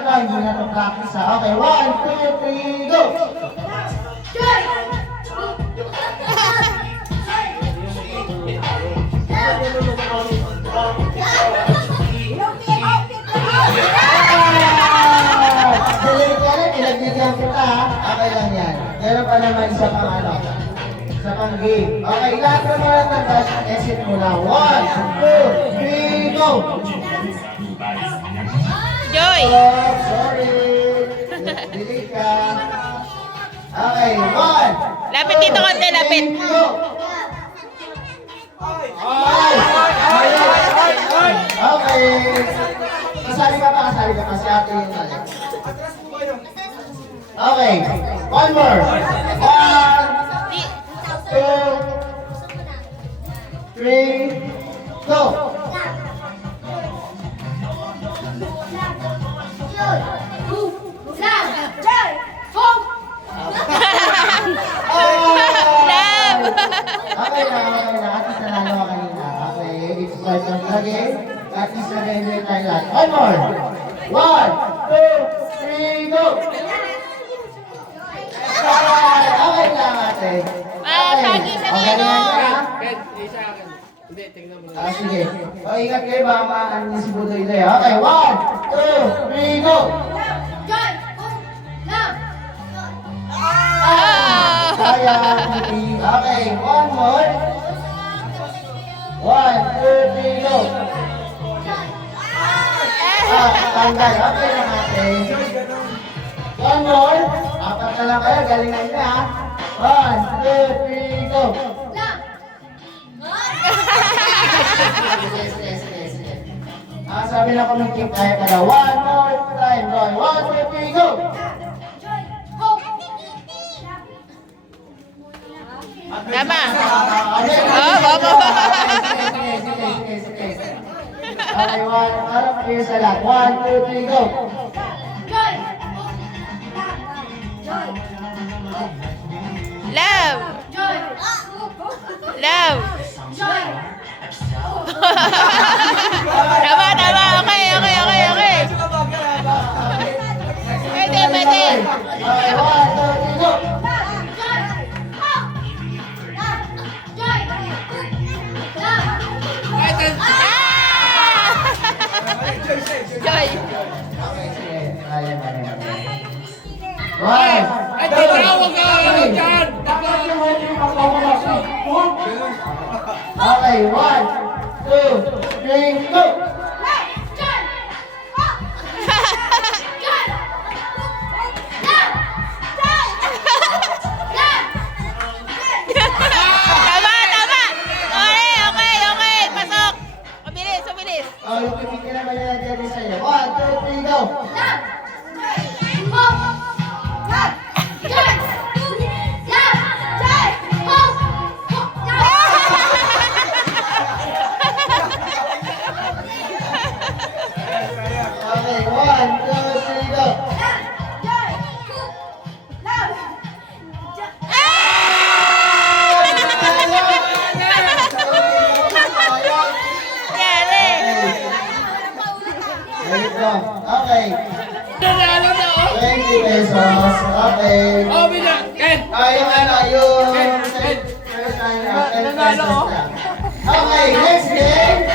ito, hindi na ito practice ha. Okay, 1, 2, 3, go! Delay ka na, pinagbigyan kita ha. Okay lang yan. Meron pa naman isa pang ano. Isa pang game. Okay, lahat na mga nagdash, exit mo na. 1, 2, 3, go! Joy! Oh, sorry. Delay ka. Okay, 1. Lapit dito konti, lapit. Go! Okay. Kasali ka pa kasi ate yung nali. Okay. One more. 1, 2, 3, go! Love! Okay na. At least nanalo ka kanina. Okay, it's part of the game. At least nag-enjoy tayo lahat. One more. 1, 2, 3, go! Okay lang ate. Sagi sa nino. Sige. O, ingat kayo ba maano niyo si Budoy Doy. Okay, 1, 2, 3, go! Sayang. Okay, one more. 1, 2, 3, go! Tanggal. Okay lang ate. One more. Apat na lang kayo. Galingan niya. 1, 2, 3, go! Sige. Sabi na ko ng keep tayo kada. One more time. 1, 2, 3, go! Tama. Sige. Okay, para kayo sa lahat. 1, 2, 3, go! Love! Love! Tama. Okay. Pwede. Okay, 1, 2, 3, go! Joy! Okay, sige. Kaya. 1, Ay, tinawag ka lang dyan! Okay, 1, 2, 3, go! Tama! Okay. Pasok! Mabilis! Yung pipigil naman yung nandiyan sa'yo. 1, 2, 3, go! Okay, 1, 2, 3, go! Okay. Nanalo na, oh! 20 pesos. Okay. Oh, bina! Ken! Yung first time na 10 pesos lang. Okay, next game.